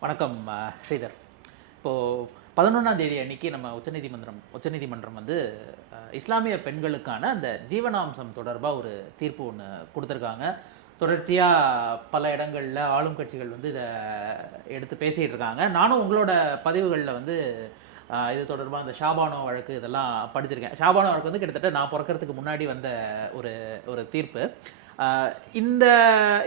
வணக்கம் ஸ்ரீதர். இப்போது பதினொன்றாம் தேதி அன்னைக்கு நம்ம உச்சநீதிமன்றம் உச்சநீதிமன்றம் வந்து இஸ்லாமிய பெண்களுக்கான அந்த ஜீவனாம்சம் தொடர்பாக ஒரு தீர்ப்பு ஒன்று கொடுத்துருக்காங்க. தொடர்ச்சியாக பல இடங்களில் ஆளும் கட்சிகள் வந்து இதை எடுத்து பேசிகிட்டு இருக்காங்க நானும் உங்களோட பதிவுகளில் வந்து இது தொடர்பாக அந்த ஷாபானோ வழக்கு இதெல்லாம் படிச்சிருக்கேன். ஷாபானோ வழக்கு வந்து கிட்டத்தட்ட நான் பிறக்கறதுக்கு முன்னாடி வந்த ஒரு ஒரு தீர்ப்பு. இந்த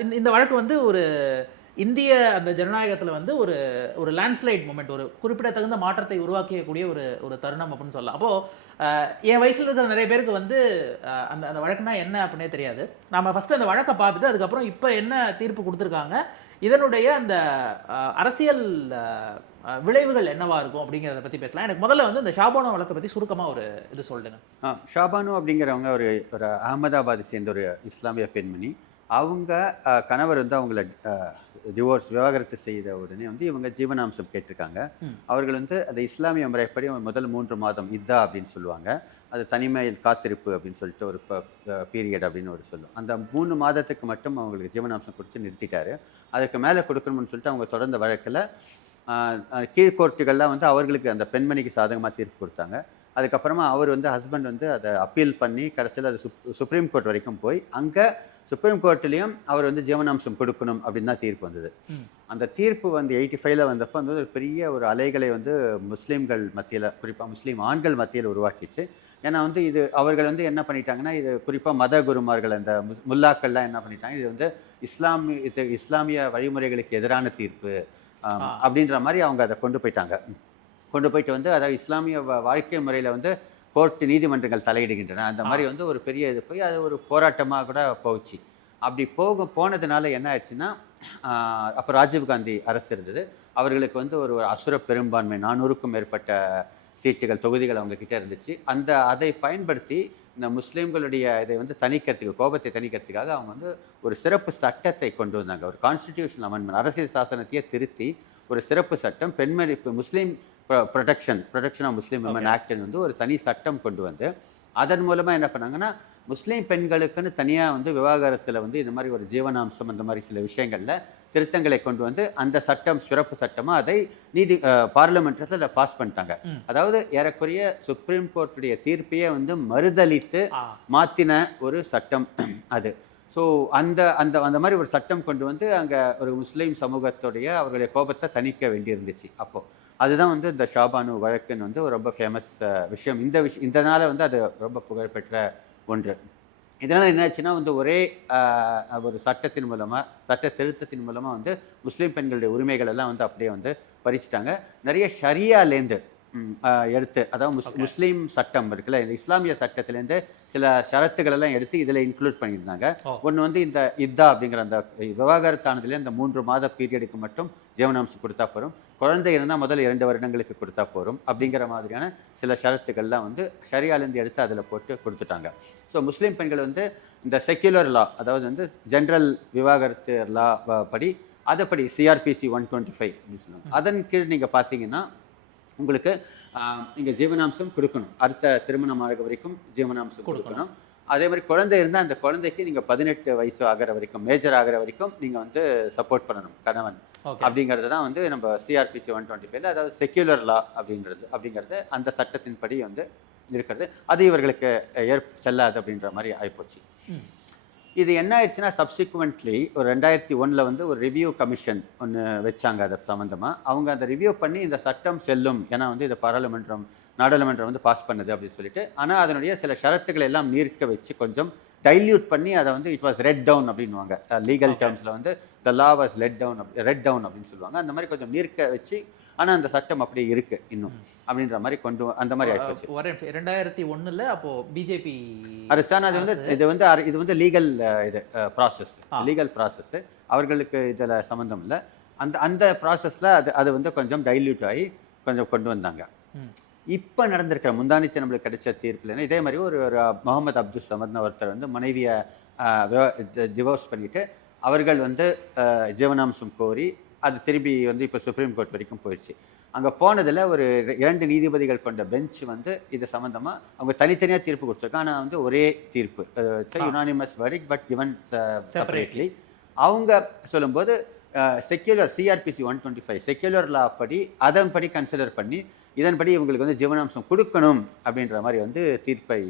இந்த- இந்த வழக்கு வந்து ஒரு இந்திய அந்த ஜனநாயகத்தில் வந்து ஒரு ஒரு லேண்ட்ஸ்லைட் மூமெண்ட் ஒரு குறிப்பிடத்தகுந்த மாற்றத்தை உருவாக்கக்கூடிய ஒரு ஒரு தருணம் அப்படின்னு சொல்லலாம். அப்போது என் வயசில் இருக்கிற நிறைய பேருக்கு வந்து அந்த அந்த வழக்குனா என்ன அப்படின்னே தெரியாது. நாம் ஃபஸ்ட்டு அந்த வழக்கை பார்த்துட்டு அதுக்கப்புறம் இப்போ என்ன தீர்ப்பு கொடுத்துருக்காங்க இதனுடைய அந்த அரசியல் விளைவுகள் என்னவா இருக்கும் அப்படிங்கிறத பற்றி பேசலாம். எனக்கு முதல்ல வந்து இந்த ஷாபானோ வழக்கை பற்றி சுருக்கமாக ஒரு இது சொல்லுங்க. ஷாபானோ அப்படிங்கிறவங்க ஒரு ஒரு அகமதாபாத்தை சேர்ந்த ஒரு இஸ்லாமிய பெண்மணி. அவங்க கணவர் வந்து அவங்கள டிவோர்ஸ் விவாகரத்து செய்த உடனே வந்து இவங்க ஜீவனாம்சம் கேட்டிருக்காங்க. அவர்கள் வந்து அந்த இஸ்லாமிய முறைப்படி முதல் மூன்று மாதம் இதா அப்படின்னு சொல்லுவாங்க. அது தனிமையில் காத்திருப்பு அப்படின்னு சொல்லிட்டு ஒரு பீரியட் அப்படின்னு ஒரு சொல்லும். அந்த மூணு மாதத்துக்கு மட்டும் அவங்களுக்கு ஜீவனாம்சம் கொடுத்து நிறுத்திட்டாரு. அதுக்கு மேலே கொடுக்கணும்னு சொல்லிட்டு அவங்க தொடர்ந்த வழக்கில் கீழ்கோர்ட்டுகள்லாம் வந்து அவர்களுக்கு அந்த பெண்மணிக்கு சாதகமாக தீர்ப்பு கொடுத்தாங்க. அதுக்கப்புறமா அவர் வந்து ஹஸ்பண்ட் வந்து அதை அப்பீல் பண்ணி கடைசியில் அது சுப் சுப்ரீம் கோர்ட் வரைக்கும் போய் அங்கே சுப்ரீம் கோர்ட்லேயும் அவர் வந்து ஜீவனாம்சம் கொடுக்கணும் அப்படின்னு தான் தீர்ப்பு வந்தது. அந்த தீர்ப்பு வந்து எயிட்டி ஃபைவ்ல வந்தப்போ வந்து ஒரு பெரிய ஒரு அலைகளை வந்து முஸ்லீம்கள் மத்தியில் குறிப்பாக முஸ்லீம் ஆண்கள் மத்தியில் உருவாக்கிச்சு ஏன்னா வந்து இது அவர்கள் வந்து என்ன பண்ணிட்டாங்கன்னா இது குறிப்பாக மத குருமார்கள் அந்த முஸ்- முல்லாக்கள்லாம் என்ன பண்ணிட்டாங்க இது வந்து இஸ்லாமி இது இஸ்லாமிய வழிமுறைகளுக்கு எதிரான தீர்ப்பு. அப்படின்ற மாதிரி அவங்க அதை கொண்டு போயிட்டாங்க கொண்டு போயிட்டு வந்து அதாவது இஸ்லாமிய வாழ்க்கை முறையில் வந்து கோர்ட் நீதிமன்றங்கள் தலையிடுகின்றன. அந்த மாதிரி வந்து ஒரு பெரிய இது போய் அது ஒரு போராட்டமாக கூட போச்சு. அப்படி போக போனதுனால என்ன ஆயிடுச்சுன்னா அப்போ ராஜீவ்காந்தி அரசு இருந்தது. அவர்களுக்கு வந்து ஒரு ஒரு அசுர பெரும்பான்மை நானூறுக்கும் மேற்பட்ட சீட்டுகள் தொகுதிகள் அவங்க கிட்ட இருந்துச்சு. அந்த அதை பயன்படுத்தி இந்த முஸ்லீம்களுடைய இதை வந்து தணிக்கிறதுக்கு கோபத்தை தணிக்கிறதுக்காக அவங்க வந்து ஒரு சிறப்பு சட்டத்தை கொண்டு வந்தாங்க. ஒரு கான்ஸ்டிடியூஷன் அமெண்ட்மெண்ட் அரசியல் சாசனத்தையே திருத்தி ஒரு சிறப்பு சட்டம் பெண்மணி Muslim protection protection of Muslim women ஆக்ட்னு வந்து ஒரு தனி சட்டம் கொண்டு வந்து அதன் மூலமாக என்ன பண்ணாங்கன்னா முஸ்லீம் பெண்களுக்குன்னு தனியாக வந்து விவாகரத்தில் வந்து இந்த மாதிரி ஒரு ஜீவனாம்சம் அந்த மாதிரி சில விஷயங்களில் திருத்தங்களை கொண்டு வந்து அந்த சட்டம் சிறப்பு சட்டமாக அதை நீதி பார்லிமெண்ட்டில் பாஸ் பண்ணிட்டாங்க. அதாவது ஏறக்குறைய சுப்ரீம் கோர்ட்டுடைய தீர்ப்பையே வந்து மறுதலித்து ஆ. மாற்றின ஒரு சட்டம் அது. ஸோ அந்த அந்த அந்த மாதிரி ஒரு சட்டம் கொண்டு வந்து அங்கே ஒரு முஸ்லீம் சமூகத்துடைய அவர்களுடைய கோபத்தை தணிக்க வேண்டியிருந்துச்சு அப்போது அதுதான் வந்து இந்த ஷாபானு வழக்குன்னு வந்து ஒரு ரொம்ப ஃபேமஸ் விஷயம். இந்த விஷயம் இதனால் வந்து அது ரொம்ப புகழ்பெற்ற ஒன்று. இதனால் என்னாச்சுன்னா வந்து ஒரே ஒரு சட்டத்தின் மூலமாக சட்ட திருத்தத்தின் மூலமாக வந்து முஸ்லீம் பெண்களுடைய உரிமைகள் எல்லாம் வந்து அப்படியே வந்து பறிச்சிட்டாங்க. நிறைய ஷரியாலேருந்து எடுத்து அதாவது முஸ். முஸ்லீம் சட்டம் இருக்குல்ல இந்த இஸ்லாமிய சட்டத்திலேருந்து சில ஷரத்துகள் எல்லாம் எடுத்து இதில் இன்க்ளூட் பண்ணியிருந்தாங்க. ஒன்று வந்து இந்த இதா அப்படிங்கிற அந்த விவாகரத்தானதுல இந்த மூன்று மாத பீரியடுக்கு மட்டும் ஜீவனாம்சம் கொடுத்தா போதும். குழந்தை இருந்தால் முதல் இரண்டு வருடங்களுக்கு கொடுத்தா போதும். அப்படிங்கிற மாதிரியான சில ஷரத்துக்கள்லாம் வந்து ஷரியாலேருந்து எடுத்து அதில் போட்டு கொடுத்துட்டாங்க. ஸோ முஸ்லீம் பெண்கள் வந்து இந்த செக்யுலர் லா அதாவது வந்து ஜென்ரல் விவாகரத்து லா படி அதைப்படி சிஆர்பிசி ஒன் டுவெண்ட்டி ஃபைவ் அப்படின்னு சொல்லுவாங்க. அதன் கீழ் நீங்கள் பார்த்தீங்கன்னா உங்களுக்கு நீங்கள் ஜீவனாம்சம் கொடுக்கணும். அடுத்த திருமணம் ஆக வரைக்கும் ஜீவனாம்சம் கொடுக்கணும். அதே மாதிரி குழந்தை இருந்தால் அந்த குழந்தைக்கு நீங்கள் பதினெட்டு வயசு ஆகிற வரைக்கும் மேஜர் ஆகிற வரைக்கும் நீங்கள் வந்து சப்போர்ட் பண்ணணும் கணவன். அப்படிங்கிறது தான் வந்து நம்ம சிஆர்பிசி ஒன் டுவெண்ட்டி ஃபைவ்ல அதாவது செக்யூலர் லா அப்படின்றது அப்படிங்கிறது அந்த சட்டத்தின்படி வந்து இருக்கிறது. அது இவர்களுக்கு ஏற் செல்லாது அப்படின்ற மாதிரி ஆயிப்போச்சு. ம். இது என்ன ஆயிடுச்சுன்னா சப்சிக்வெண்ட்லி ஒரு ரெண்டாயிரத்தி ஒன்றில் வந்து ஒரு ரிவ்யூ கமிஷன் ஒன்று வச்சாங்க அதை சம்மந்தமாக அவங்க அந்த ரிவ்யூ பண்ணி இந்த சட்டம் செல்லும். ஏன்னா வந்து இது பாராளுமன்றம் நாடாளுமன்றம் வந்து பாஸ் பண்ணுது அப்படின்னு சொல்லிட்டு. ஆனால் அதனுடைய சில ஷரத்துக்களை எல்லாம் நீர்க்க வச்சு கொஞ்சம் டைல்யூட் பண்ணி அதை வந்து இட் வாஸ் ரெட் டவுன் அப்படின்வாங்க லீகல். டேர்ம்ஸில் வந்து the law was let down read down அப்படின்னு சொல்லுவாங்க. அந்த மாதிரி கொஞ்சம் நீர்க்க வச்சு ஆனால் அந்த சட்டம் அப்படியே இருக்கு இன்னும். அப்படின்ற மாதிரி கொண்டு அந்த மாதிரி ஆயிப்போச்சு. வர ரெண்டாயிரத்தி ஒண்ணுல அப்போ பிஜேபி அது சார் அது வந்து இது வந்து இது வந்து லீகல் இது ப்ராசஸ். லீகல் ப்ராசஸ் அவர்களுக்கு இதில் சம்மந்தம் இல்லை. அந்த அந்த ப்ராசஸில் அது அது வந்து கொஞ்சம் டைல்யூட் ஆகி கொஞ்சம் கொண்டு வந்தாங்க. இப்போ நடந்திருக்கிற முந்தானித்து நம்மளுக்கு கிடைச்ச தீர்ப்புலன்னா இதே மாதிரி ஒரு ஒரு முகமது அப்துல் சமத்னு ஒருத்தர் வந்து மனைவியை டிவோர்ஸ் பண்ணிட்டு அவர்கள் வந்து ஜீவனாம்சம் கோரி அது திரும்பி வந்து இப்போ சுப்ரீம் கோர்ட் வரைக்கும் போயிடுச்சு அங்கே போனதில் ஒரு இர- இரண்டு நீதிபதிகள் கொண்ட பெஞ்ச் வந்து இது சம்மந்தமாக அவங்க தனித்தனியாக தீர்ப்பு கொடுத்துருக்காங்க ஆனால் வந்து ஒரே தீர்ப்பு. Unanimous verdict but Separately. Separately அவங்க சொல்லும்போது secular CrPC one twenty five secular law படி அதன்படி கன்சிடர் பண்ணி இதன்படி இவங்களுக்கு வந்து ஜீவனாம்சம் கொடுக்கணும் அப்படின்ற மாதிரி வந்து தீர்ப்பை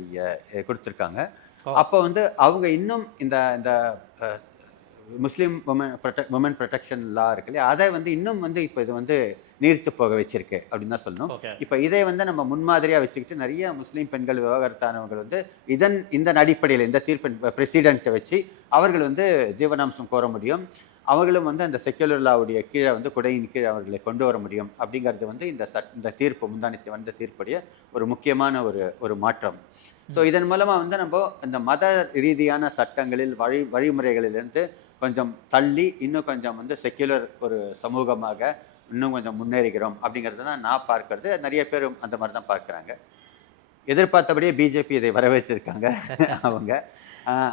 கொடுத்திருக்காங்க. அப்போ வந்து அவங்க இன்னும் இந்த இந்த Muslim woman protect woman protection law இருக்கு இல்லையா? அதை வந்து இன்னும் வந்து இப்போ இது வந்து நீர்த்து போக வச்சிருக்கு அப்படின்னு தான் சொல்லணும். இப்போ இதை வந்து நம்ம முன்மாதிரியாக வச்சுக்கிட்டு நிறைய முஸ்லீம் பெண்கள் விவாகரத்தானவங்க வந்து இதன் இந்த அடிப்படையில் இந்த தீர்ப்பின் பிரசிடென்ட்டை வச்சு அவர்கள் வந்து ஜீவனாம்சம் கோர முடியும். அவர்களும் வந்து அந்த செக்யுலர் லாவுடைய கீழே வந்து குடையின் கீழே அவர்களை கொண்டு வர முடியும். அப்படிங்கிறது வந்து இந்த சட் இந்த தீர்ப்பு முந்தானத்தை வந்த தீர்ப்புடைய ஒரு முக்கியமான ஒரு ஒரு மாற்றம். ஸோ இதன் மூலமாக வந்து நம்ம இந்த மத ரீதியான சட்டங்களில் வழி வழிமுறைகளிலிருந்து கொஞ்சம் தள்ளி இன்னும் கொஞ்சம் வந்து செக்யுலர் ஒரு சமூகமாக இன்னும் கொஞ்சம் முன்னேறுகிறோம் அப்படிங்கிறது தான் நான் பார்க்கறது. நிறைய பேர் அந்த மாதிரி தான் பார்க்குறாங்க. எதிர்பார்த்தபடியே பிஜேபி இதை வரவேற்றிருக்காங்க அவங்க.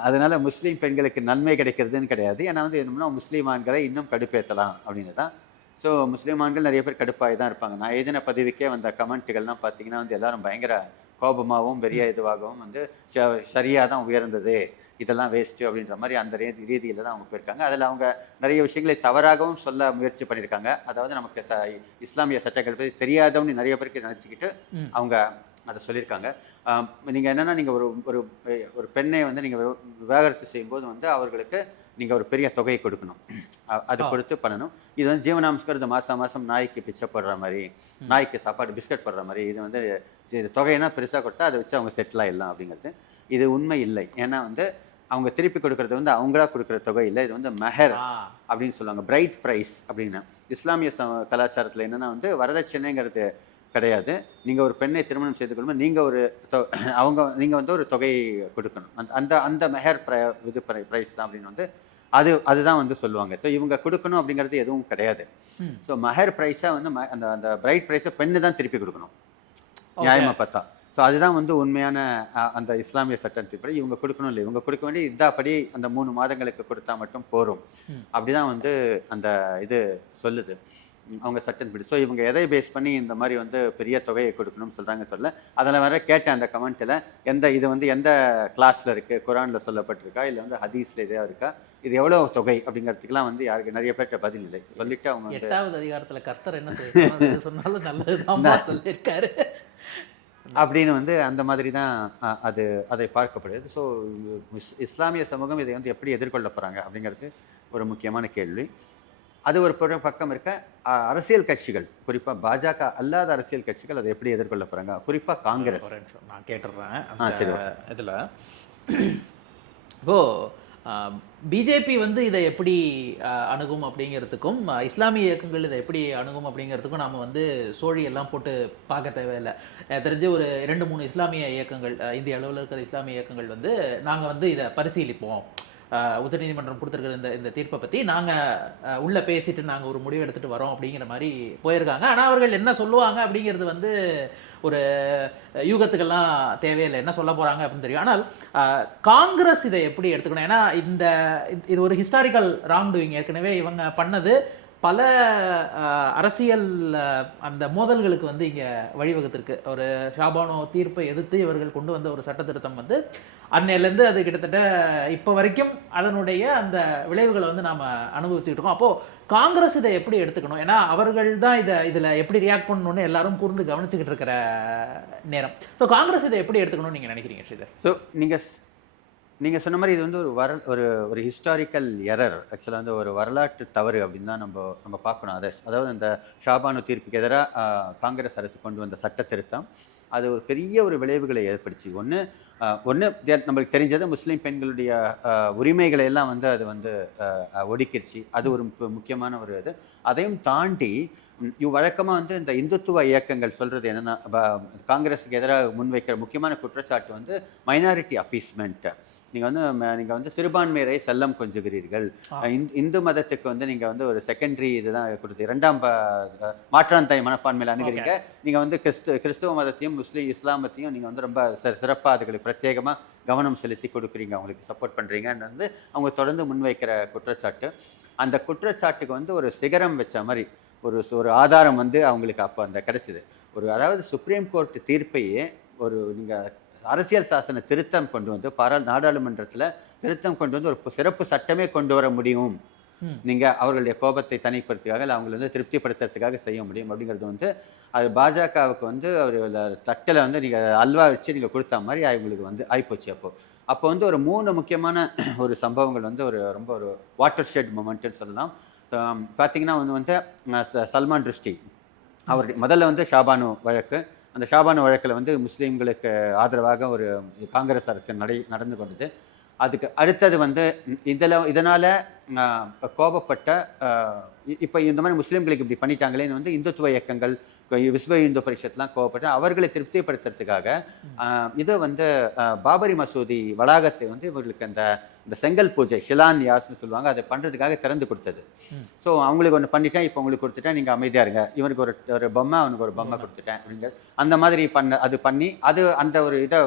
அதனால முஸ்லீம் பெண்களுக்கு நன்மை கிடைக்கிறதுன்னு கிடையாது. ஏன்னா வந்து என்னன்னா முஸ்லீம் ஆண்களை இன்னும் கடுப்பேற்றலாம் அப்படின்னு தான். ஸோ முஸ்லீம் ஆண்கள் நிறைய பேர் கடுப்பாகி தான் இருப்பாங்க. நான் எழுதின பதிவுக்கே வந்த கமெண்ட்டுகள்லாம் பார்த்தீங்கன்னா வந்து எல்லாரும் பயங்கர கோபமாகவும் பெரிய இதுவாகவும் வந்து சரியாக தான் உயர்ந்தது. இதெல்லாம் வேஸ்ட்டு அப்படின்ற மாதிரி அந்த ரீதி ரீதியில் தான் அவங்க போயிருக்காங்க. அதில் அவங்க நிறைய விஷயங்களை தவறாகவும் சொல்ல முயற்சி பண்ணியிருக்காங்க. அதாவது நமக்கு ச இஸ்லாமிய சட்டங்கள் பற்றி தெரியாதவன்னு நிறைய பேருக்கு நினச்சிக்கிட்டு. அவங்க அதை சொல்லியிருக்காங்க. நீங்கள் என்னென்னா நீங்கள் ஒரு ஒரு ஒரு பெண்ணை வந்து நீங்கள் விவாகரத்து செய்யும்போது வந்து அவர்களுக்கு நீங்கள் ஒரு பெரிய தொகையை கொடுக்கணும். அது. கொடுத்து பண்ணணும். இது வந்து ஜீவனாம்ஸ்கிறது மாதம் மாதம் நாய்க்கு பிச்சை போடுற மாதிரி. நாய்க்கு சாப்பாடு பிஸ்கட் போடுற மாதிரி இது வந்து இது தொகையினா பெருசாக கொடுத்தா அதை வச்சு அவங்க செட்டில் ஆயிடலாம் அப்படிங்கிறது. இது உண்மை இல்லை. ஏன்னா வந்து அவங்க திருப்பி கொடுக்கறது வந்து அவங்களா கொடுக்குற தொகை இல்லை. இது வந்து மெஹர் அப்படின்னு சொல்லுவாங்க. பிரைட் ப்ரைஸ் அப்படின்னு. இஸ்லாமிய ச கலாச்சாரத்தில் என்னன்னா வந்து வரதட்சணைங்கிறது கிடையாது. நீங்கள் ஒரு பெண்ணை திருமணம் செய்து கொள்ளும்போது நீங்கள் ஒரு அவங்க நீங்கள் வந்து ஒரு தொகையை கொடுக்கணும். அந்த அந்த அந்த மெஹர் ப்ரை இது ப்ரைஸ் தான் அப்படின்னு வந்து அது அதுதான் வந்து சொல்லுவாங்க. ஸோ இவங்க கொடுக்கணும் அப்படிங்கிறது எதுவும் கிடையாது. ஸோ மெஹர் ப்ரைஸாக வந்து அந்த அந்த பிரைட் ப்ரைஸை பெண்ணு தான் திருப்பி கொடுக்கணும். நியாயமாக பார்த்தா. ஸோ அதுதான் வந்து உண்மையான அந்த இஸ்லாமிய சட்டத்தின்படி இவங்க கொடுக்கணும் இல்லை இவங்க கொடுக்க வேண்டிய இதாப்படி அந்த மூணு மாதங்களுக்கு கொடுத்தா மட்டும் போரும். அப்படிதான் வந்து அந்த இது சொல்லுது. அவங்க சட்டத்தின்படி ஸோ இவங்க எதை பேஸ் பண்ணி இந்த மாதிரி வந்து பெரிய தொகையை கொடுக்கணும்னு சொல்றாங்க சொல்ல அதில் வர கேட்டேன் அந்த கமெண்ட்டில் எந்த இது வந்து எந்த கிளாஸில் இருக்குது குரானில் சொல்லப்பட்டிருக்கா? இல்லை வந்து ஹதீஸில் எதையா இருக்கா? இது எவ்வளோ தொகை? அப்படிங்கிறதுக்கெல்லாம் வந்து யாருக்கு நிறைய பேர்கிட்ட பதில் இல்லை. சொல்லிட்டு அவங்க எட்டாவது அதிகாரத்துல கர்த்தர் என்ன சொன்னாலும் நல்லதுதான் சொல்லியிருக்காரு. அப்படின்னு வந்து அந்த மாதிரி தான் அது அதை பார்க்கப்படுது. ஸோ இஸ்லாமிய சமூகம் இதை வந்து எப்படி எதிர்கொள்ள போகிறாங்க அப்படிங்கிறது ஒரு முக்கியமான கேள்வி. அது ஒரு பக்கம் இருக்க அரசியல் கட்சிகள். குறிப்பாக பாஜக அல்லாத அரசியல் கட்சிகள் அதை எப்படி எதிர்கொள்ள போகிறாங்க குறிப்பாக காங்கிரஸ். நான் கேட்டுடுறேன் இதுல. இப்போ பிஜேபி வந்து இதை எப்படி அணுகும் அப்படிங்கிறதுக்கும் இஸ்லாமிய இயக்கங்கள் இதை எப்படி அணுகும் அப்படிங்கிறதுக்கும் நாம வந்து சோழி எல்லாம் போட்டு பார்க்க தேவையில்லை. தெரிஞ்சு ஒரு இரண்டு மூணு இஸ்லாமிய இயக்கங்கள் இந்திய அளவில் இருக்கிற இஸ்லாமிய இயக்கங்கள் வந்து நாங்க வந்து இதை பரிசீலிப்போம். உச்சநீதிமன்றம் கொடுத்துருக்கிற இந்த இந்த தீர்ப்பை பற்றி நாங்கள் உள்ளே பேசிட்டு நாங்கள் ஒரு முடிவு எடுத்துட்டு வரோம் அப்படிங்கிற மாதிரி போயிருக்காங்க. ஆனால் அவர்கள் என்ன சொல்லுவாங்க அப்படிங்கிறது வந்து ஒரு யூகத்துக்கெல்லாம் தேவையில்லை. என்ன சொல்ல போறாங்க அப்படின்னு தெரியும். ஆனால் காங்கிரஸ் இதை எப்படி எடுத்துக்கணும்? ஏன்னா இந்த இது- இது ஒரு ஹிஸ்டாரிக்கல் ராங் டூயிங் ஏற்கனவே இவங்க பண்ணது பல அரசியல் அந்த மோதல்களுக்கு வந்து இங்கே வழிவகுத்திருக்கு. ஒரு ஷாபானோ தீர்ப்பை எதிர்த்து இவர்கள் கொண்டு வந்த ஒரு சட்ட திருத்தம் வந்து அன்னையிலேருந்து அது கிட்டத்தட்ட இப்போ வரைக்கும் அதனுடைய அந்த விளைவுகளை வந்து நாம் அனுபவிச்சுக்கிட்டு இருக்கோம். அப்போது காங்கிரஸ் இதை எப்படி எடுத்துக்கணும்? ஏன்னா அவர்கள் தான் இதை இதில் எப்படி ரியாக்ட் பண்ணணும்னு எல்லாரும் கூர்ந்து கவனிச்சுக்கிட்டு இருக்கிற நேரம். ஸோ காங்கிரஸ் இதை எப்படி எடுத்துக்கணும்னு நீங்கள் நினைக்கிறீங்க ஸ்ரீதர்? ஸோ நீங்கள் நீங்கள் சொன்ன மாதிரி இது வந்து ஒரு வர ஒரு ஒரு ஹிஸ்டாரிக்கல் எரர் ஆக்சுவலாக வந்து ஒரு வரலாற்று தவறு அப்படின்னு தான் நம்ம நம்ம பார்க்கணும். அதை அதாவது இந்த ஷாபானு தீர்ப்புக்கு எதிராக காங்கிரஸ் அரசு கொண்டு வந்த சட்ட திருத்தம். அது ஒரு பெரிய ஒரு விளைவுகளை ஏற்படுத்தி. ஒன்று ஒன்று நம்மளுக்கு தெரிஞ்சது முஸ்லீம் பெண்களுடைய உரிமைகளை எல்லாம் வந்து அது வந்து ஒடுக்கிடுச்சு அது ஒரு முக்கியமான ஒரு இது. அதையும் தாண்டி இவ் வழக்கமாக வந்து இந்த இந்துத்துவ இயக்கங்கள் சொல்கிறது என்னென்னா காங்கிரஸுக்கு எதிராக முன்வைக்கிற முக்கியமான குற்றச்சாட்டு வந்து மைனாரிட்டி அப்பீஸ்மெண்ட்டு நீங்க வந்து ம- நீங்க வந்து சிறுபான்மையரை செல்லம் கொஞ்சுகிறீர்கள். இந்து- மதத்துக்கு வந்து நீங்க வந்து ஒரு செகண்டரி இதுதான் கொடுத்து இரண்டாம் மாற்றாந்தாய் மனப்பான்மையில் அணுகிறீங்க. நீங்க வந்து கிறிஸ்து கிறிஸ்துவ மதத்தையும் முஸ்லீம் இஸ்லாமத்தையும் நீங்க வந்து ரொம்ப சி- சிறப்பா அதுகளுக்கு பிரத்யேகமா கவனம் செலுத்தி கொடுக்குறீங்க அவங்களுக்கு சப்போர்ட் பண்றீங்கன்னு வந்து அவங்க தொடர்ந்து முன்வைக்கிற குற்றச்சாட்டு. அந்த குற்றச்சாட்டுக்கு வந்து ஒரு சிகரம் வச்ச மாதிரி ஒரு ஒரு ஆதாரம் வந்து அவங்களுக்கு அப்போ அந்த கிடைச்சிது. ஒரு அதாவது சுப்ரீம் கோர்ட் தீர்ப்பையே ஒரு நீங்க அரசியல் சாசன திருத்தம் கொண்டு வந்து பாரா நாடாளுமன்றத்துல திருத்தம் கொண்டு வந்து ஒரு சிறப்பு சட்டமே கொண்டு வர முடியும். ம். நீங்க அவர்களுடைய கோபத்தை தனிப்படுத்துக்காக இல்லை அவங்களை வந்து திருப்திப்படுத்துறதுக்காக செய்ய முடியும் அப்படிங்கிறது வந்து அது பாஜகவுக்கு வந்து அவர் தட்டில் வந்து நீங்க அல்வா வச்சு நீங்க கொடுத்த மாதிரி அவங்களுக்கு வந்து ஆயிப்போச்சு அப்போ. அப்போ வந்து ஒரு மூணு முக்கியமான ஒரு சம்பவங்கள் வந்து ஒரு ரொம்ப ஒரு வாட்டர் ஷெட் மூமெண்ட்னு சொல்லலாம் பார்த்தீங்கன்னா வந்து வந்து சல்மான் ருஷ்டி. அவர் முதல்ல வந்து ஷாபானு வழக்கு. அந்த ஷாபான வழக்கில் வந்து முஸ்லீம்களுக்கு ஆதரவாக ஒரு காங்கிரஸ் அரசு நடை நடந்து கொண்டது. அதுக்கு அடுத்தது வந்து இதில் இதனால் கோபப்பட்ட இப்போ இந்த மாதிரி முஸ்லீம்களுக்கு இப்படி பண்ணிட்டாங்களேன்னு வந்து இந்துத்துவ இயக்கங்கள் விஸ்வ இந்து பரிஷத்லாம் கோவப்பட்டு அவர்களை திருப்திப்படுத்துறதுக்காக இது வந்து பாபரி மசூதி வளாகத்தை வந்து இவர்களுக்கு அந்த இந்த செங்கல் பூஜை ஷிலான் யாஸ்னு சொல்லுவாங்க அதை பண்ணுறதுக்காக திறந்து கொடுத்தது. ஸோ அவங்களுக்கு ஒன்று பண்ணிட்டேன் இப்போ உங்களுக்கு கொடுத்துட்டேன் நீங்கள் அமைதியாக இருங்க. இவனுக்கு ஒரு ஒரு பொம்மை அவனுக்கு ஒரு பொம்மை கொடுத்துட்டேன் அப்படிங்கிற அந்த மாதிரி பண்ண அது பண்ணி அது அந்த ஒரு இதை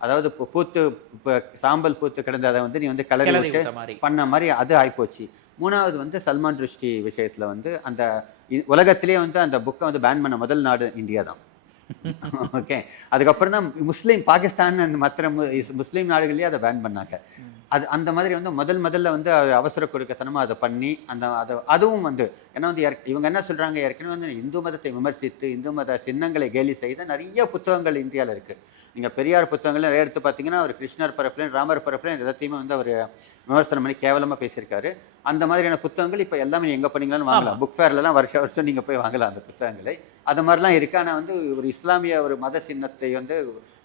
அதாவது பூத்து இப்போ சாம்பல் பூத்து கிடந்த அதை வந்து நீ வந்து கிளறி விட்டு பண்ண மாதிரி அது ஆயிப்போச்சு. மூணாவது வந்து சல்மான் ருஷ்டி விஷயத்துல வந்து அந்த உலகத்திலேயே வந்து அந்த புக்கை வந்து பேன் பண்ண முதல் நாடு இந்தியா தான். ஓகே. அதுக்கப்புறம் தான் முஸ்லீம் பாகிஸ்தான் அந்த மற்ற முஸ்லீம் நாடுகள்லயே அதை பேன் பண்ணாங்க. அது அந்த மாதிரி வந்து முதல் முதல்ல வந்து அவசர கொடுக்கத்தனமா அதை பண்ணி அந்த அதை அதுவும் வந்து ஏன்னா வந்து இவங்க என்ன சொல்றாங்க ஏற்கனவே வந்து இந்து மதத்தை விமர்சித்து இந்து மத சின்னங்களை கேலி செய்த நிறைய புத்தகங்கள் இந்தியாவில் இருக்கு. நீங்க பெரியார் புத்தகங்கள் நிறைய எடுத்து பார்த்தீங்கன்னா அவர் கிருஷ்ணர் பரப்புலேன் ராமர் பரப்புலேன் எல்லாத்தையுமே வந்து அவர் விமர்சனம் பண்ணி கேவலமா பேசியிருக்காரு. அந்த மாதிரியான புத்தகங்கள் இப்போ எல்லாமே நீங்க எங்க பண்ணீங்களாலும் வாங்கலாம். புக் ஃபேர்லலாம் வருஷ வருஷம் நீங்க போய் வாங்கலாம் அந்த புத்தகங்களை. அது மாதிரிலாம் இருக்கு. ஆனா வந்து ஒரு இஸ்லாமிய ஒரு மத சின்னத்தை வந்து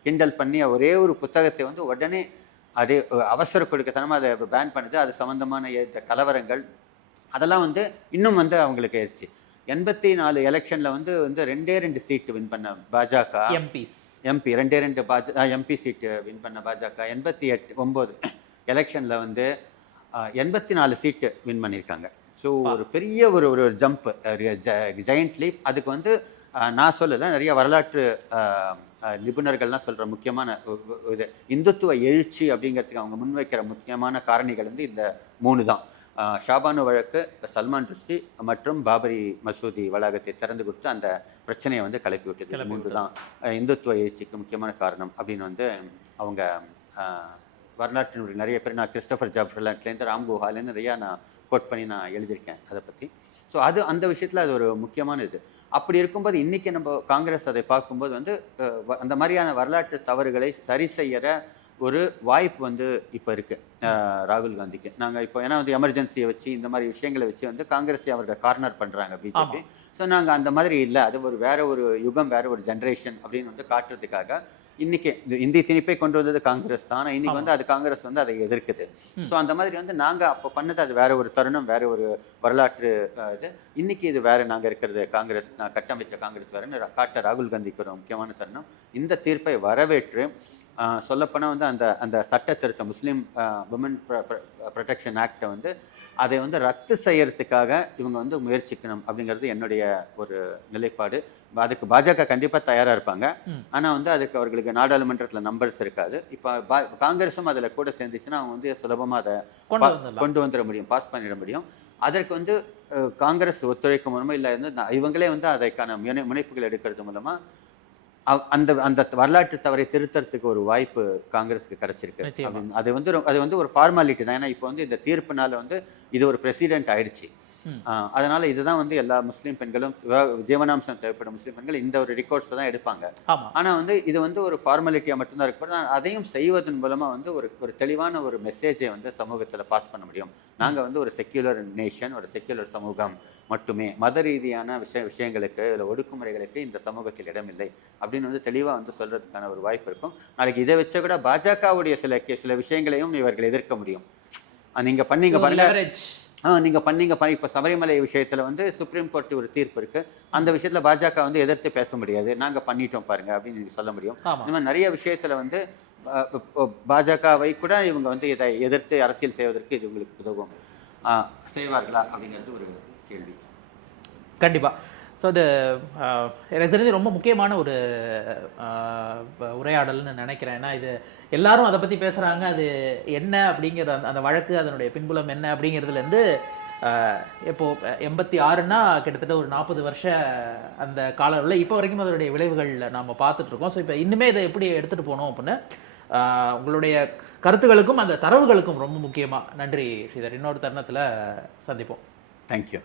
கிண்டல் பண்ணி ஒரே ஒரு புத்தகத்தை வந்து உடனே அதே அவசர கொடுக்கத்தனமா அதை பேன் பண்ணுது அது சம்பந்தமான ஏற்ற கலவரங்கள் அதெல்லாம் வந்து இன்னும் வந்து அவங்களுக்கு ஆயிடுச்சு எண்பத்தி நாலு எலெக்ஷன்ல வந்து வந்து ரெண்டே ரெண்டு சீட்டு வின் பண்ண பாஜக எம்பிஸ் எம்பி ரெண்டே ரெண்டு பாஜ எம்பி சீட்டு வின் பண்ண பாஜக. எண்பத்தி எட்டு ஒம்பது எலெக்ஷனில் வந்து எண்பத்தி நாலு சீட்டு வின் பண்ணியிருக்காங்க ஸோ ஒரு பெரிய ஒரு ஒரு ஜம்ப் ஜெயண்ட் லீப் அதுக்கு வந்து நான் சொல்லலை நிறைய வரலாற்று நிபுணர்கள்லாம் சொல்கிற முக்கியமான இது இந்துத்துவ எழுச்சி அப்படிங்கிறதுக்கு அவங்க முன்வைக்கிற முக்கியமான காரணிகள் வந்து இந்த மூணு தான். ஷாபானு வழக்கு சல்மான் ருஷ்டி மற்றும் பாபரி மசூதி வளாகத்தை திறந்து கொடுத்து அந்த பிரச்சனையை வந்து கிளப்பி விட்டது. மூன்று. தான் இந்துத்துவ எழுச்சிக்கு முக்கியமான காரணம் அப்படின்னு வந்து அவங்க வரலாற்றினுடைய நிறைய பேர் நான் கிறிஸ்டபர் ஜாஃபர்லேருந்து ராம் குஹாலேருந்து நிறையா நான் கோட் பண்ணி நான் எழுதியிருக்கேன் அதை பற்றி ஸோ அது அந்த விஷயத்தில் அது ஒரு முக்கியமான இது. அப்படி இருக்கும்போது இன்னைக்கு நம்ம காங்கிரஸ் அதை பார்க்கும்போது வந்து அந்த மாதிரியான வரலாற்று தவறுகளை சரி செய்யற ஒரு வாய்ப்பு வந்து இப்போ இருக்கு. ராகுல் காந்திக்கு. நாங்கள் இப்போ ஏன்னா வந்து எமர்ஜென்சியை வச்சு இந்த மாதிரி விஷயங்களை வச்சு வந்து காங்கிரஸை அவர்கள் கார்னர் பண்ணுறாங்க பிஜேபி ஸோ நாங்கள் அந்த மாதிரி இல்லை. அது ஒரு வேற ஒரு யுகம் வேற ஒரு ஜென்ரேஷன் அப்படின்னு வந்து காட்டுறதுக்காக இன்னைக்கு இந்தி திணிப்பை கொண்டு வந்தது காங்கிரஸ் தான். ஆனா இன்னைக்கு வந்து அது காங்கிரஸ் வந்து அதை எதிர்க்குது. ஸோ அந்த மாதிரி வந்து நாங்க அப்போ பண்ணது அது வேற ஒரு தருணம் வேற ஒரு வரலாற்று இது. இன்னைக்கு இது வேற நாங்க இருக்கிறது காங்கிரஸ் நான் கட்டமைச்ச காங்கிரஸ் வேறன்னு காட்ட ராகுல் காந்திக்கு ஒரு முக்கியமான தருணம். இந்த தீர்ப்பை வரவேற்று ஆஹ், சொல்லப்போனா வந்து அந்த அந்த சட்ட திருத்தம் முஸ்லீம் உமன் ப்ரொடெக்ஷன் ஆக்டை வந்து அதை வந்து ரத்து செய்யறதுக்காக இவங்க வந்து முயற்சிக்கணும் அப்படிங்கிறது என்னுடைய ஒரு நிலைப்பாடு. அதுக்கு பாஜக கண்டிப்பா தயாரா இருப்பாங்க. ம். ஆனா வந்து அதுக்கு அவர்களுக்கு நாடாளுமன்றத்துல நம்பர்ஸ் இருக்காது. இப்போ பா- காங்கிரஸும் அதுல கூட சேர்ந்துச்சுன்னா அவங்க வந்து சுலபமா அதை கொண்டு வந்துட முடியும் பாஸ் பண்ணிட முடியும். அதற்கு வந்து காங்கிரஸ் ஒத்துழைக்கும் மூலமா இல்லை ந- இவங்களே வந்து அதற்கான முனை முனைப்புகள் எடுக்கிறது மூலமா அவ்- அந்த அந்த வரலாற்று தவறை திருத்தறதுக்கு ஒரு வாய்ப்பு காங்கிரஸுக்கு கிடைச்சிருக்கு. அது வந்து அது வந்து ஒரு ஃபார்மாலிட்டி தான். ஏன்னா இப்போ வந்து இந்த தீர்ப்புனால வந்து இது ஒரு பிரசிடென்ட் ஆயிடுச்சு. அதனால இதுதான் வந்து எல்லா முஸ்லீம் பெண்களும் ஜீவனாம்சம் தேவைப்படும் முஸ்லீம் பெண்கள் இந்த ஒரு ரெக்கார்ட்ஸ் தான் எடுப்பாங்க. ஆனா வந்து இது வந்து ஒரு ஃபார்மாலிட்டியாக மட்டும்தான் இருக்கு. அதையும் செய்வதன் மூலமா வந்து ஒரு ஒரு தெளிவான ஒரு மெசேஜை வந்து சமூகத்துல பாஸ் பண்ண முடியும். நாங்க வந்து ஒரு செக்யூலர் நேஷன் ஒரு செக்யூலர் சமூகம் மட்டுமே மத ரீதியான விஷய விஷயங்களுக்கு இல்லை ஒடுக்குமுறைகளுக்கு இந்த சமூகத்தில் இடமில்லை அப்படின்னு வந்து தெளிவா வந்து சொல்றதுக்கான ஒரு வாய்ப்பு இருக்கும். நாளைக்கு இதை வச்ச கூட பாஜகவுடைய சில சில விஷயங்களையும் இவர்கள் எதிர்க்க முடியும். அஹ் நீங்க பண்ணீங்க பாருங்க leverage. ஆ நீங்க பண்ணீங்க இப்போ சபரிமலை விஷயத்துல வந்து சுப்ரீம் கோர்ட் ஒரு தீர்ப்பு இருக்கு. அந்த விஷயத்துல பாஜக வந்து எதிர்த்து பேச முடியாது. நாங்க பண்ணிட்டோம் பாருங்க அப்படின்னு நீங்க சொல்ல முடியும். இந்த மாதிரி நிறைய விஷயத்துல வந்து பாஜகவை கூட இவங்க வந்து இதை எதிர்த்து அரசியல் செய்வதற்கு இது உங்களுக்கு உதவும். செய்வார்களா அப்படிங்கிறது ஒரு கேள்வி. கண்டிப்பா. ஸோ அது எனக்கு தெரிஞ்சு ரொம்ப முக்கியமான ஒரு உரையாடல்னு நினைக்கிறேன். ஏன்னா இது எல்லாரும் அதை பற்றி பேசுகிறாங்க அது என்ன அப்படிங்கிறது அந்த அந்த வழக்கு அதனுடைய பின்புலம் என்ன அப்படிங்கிறதுலேருந்து இப்போ எண்பத்தி ஆறுனா கிட்டத்தட்ட ஒரு நாற்பது வருஷ அந்த கால அளவில் இப்போ வரைக்கும் அதனுடைய விளைவுகள் நாம் பார்த்துட்ருக்கோம். ஸோ இப்போ இன்னுமே இதை எப்படி எடுத்துகிட்டு போனோம் அப்படின்னு உங்களுடைய கருத்துகளுக்கும் அந்த தரவுகளுக்கும் ரொம்ப முக்கியமாக நன்றி ஸ்ரீதர். இன்னொரு தருணத்தில் சந்திப்போம். தேங்க்யூ